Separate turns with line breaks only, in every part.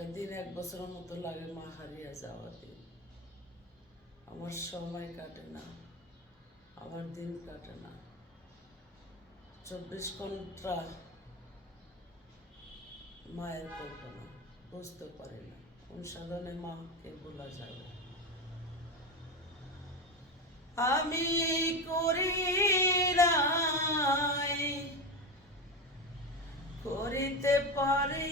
একটা দিন এক বছরের মতো লাগে মা হারিয়ে যাওয়া দিন। আমার সময় কাটে না, আমার দিন কাটে না। চব্বিশ ঘণ্টা মায়ের কল্পনা, বুঝতে পারি না। কোন সাধনে মাকে বলা যাবে। আমি করি নাই, করিতে পারি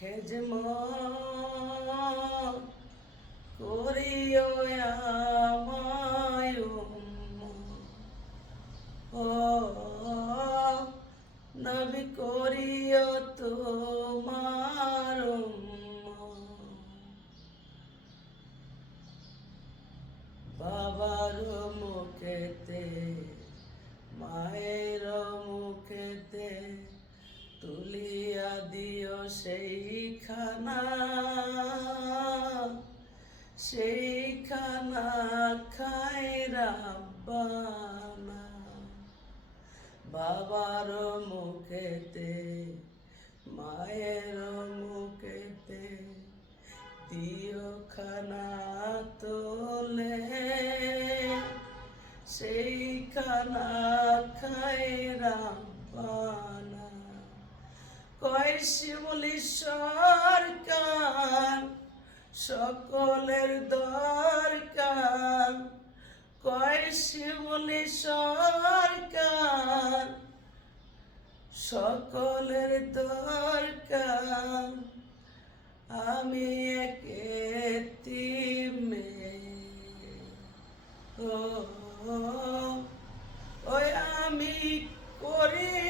খেজম করিও আমায় ও নবী করিও তোমার বাবার মুখেতে মায়ের মুখেতে তুলিয়া দিও সেই খানা সেই খানা খায় রাব্বানা বাবার মুখেতে, মায়ের মুখেতে দিও খানা তোলে। সেই খানা খায় রাব্বানা শিমলি সরকার সকলের দরকার কয় শিমলি সরকার সকলের দরকার আমি একে ও ওই আমি করি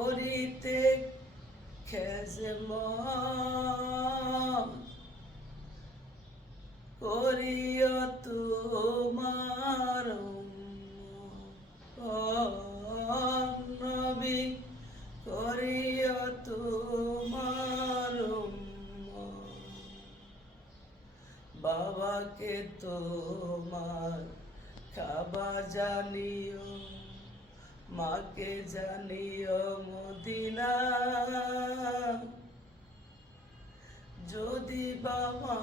করিতে খেজম করিও তোমার নবী করিও তোমার বাবাকে তোমার খাবা জানিও। মাকে জানিও মদিনা। যদি বাবা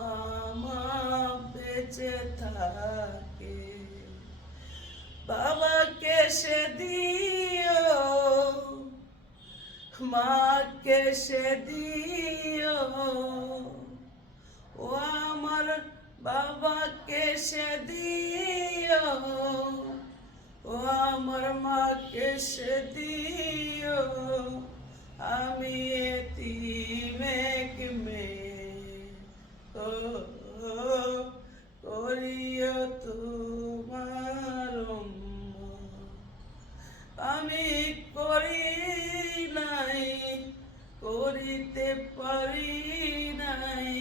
মা বেঁচে থাকে, বাবাকে সে দিও মাকে সে দিও ও আমার বাবাকে সে দিও ও আমার মাকে সে দিও। আমি এতিমেক মে ও করিও তোমার আমি করি নাই, করিতে পারি নাই।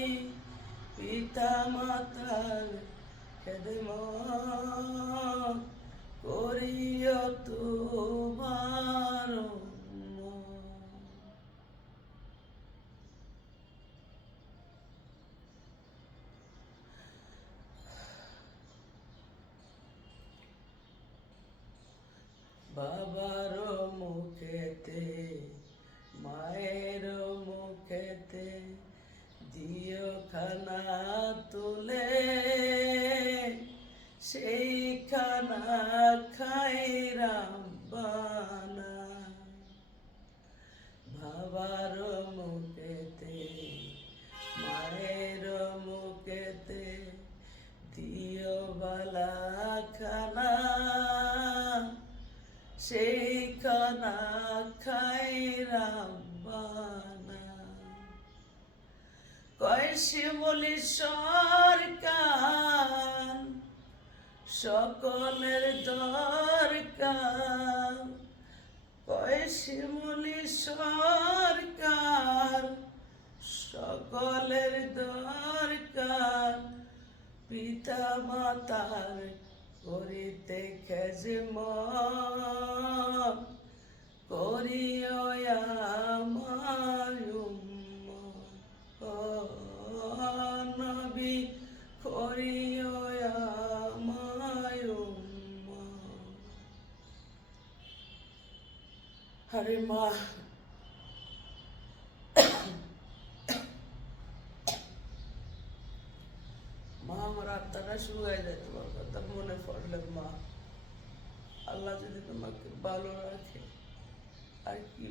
পিতা মাতার খেদম খানা তুলে সেই খানা খাই রাব্বানা বাবার মুখেতে, মায়ের মুখেতে দিও বালা খানা সেই খানা খাই রাব্বানা কয় শিমলি সরকার, সকলের দরকার। কয় শিমলি সরকার, সকলের দরকার। পিতা মাতার করিতে খেজে করিও আমার নবী করিও মা। মা, আমার আত্মাটা শুকায় যায় তোমার কথা, মনে পড়লে মা। আল্লাহ যদি তোমাকে ভালো রাখে, আর কি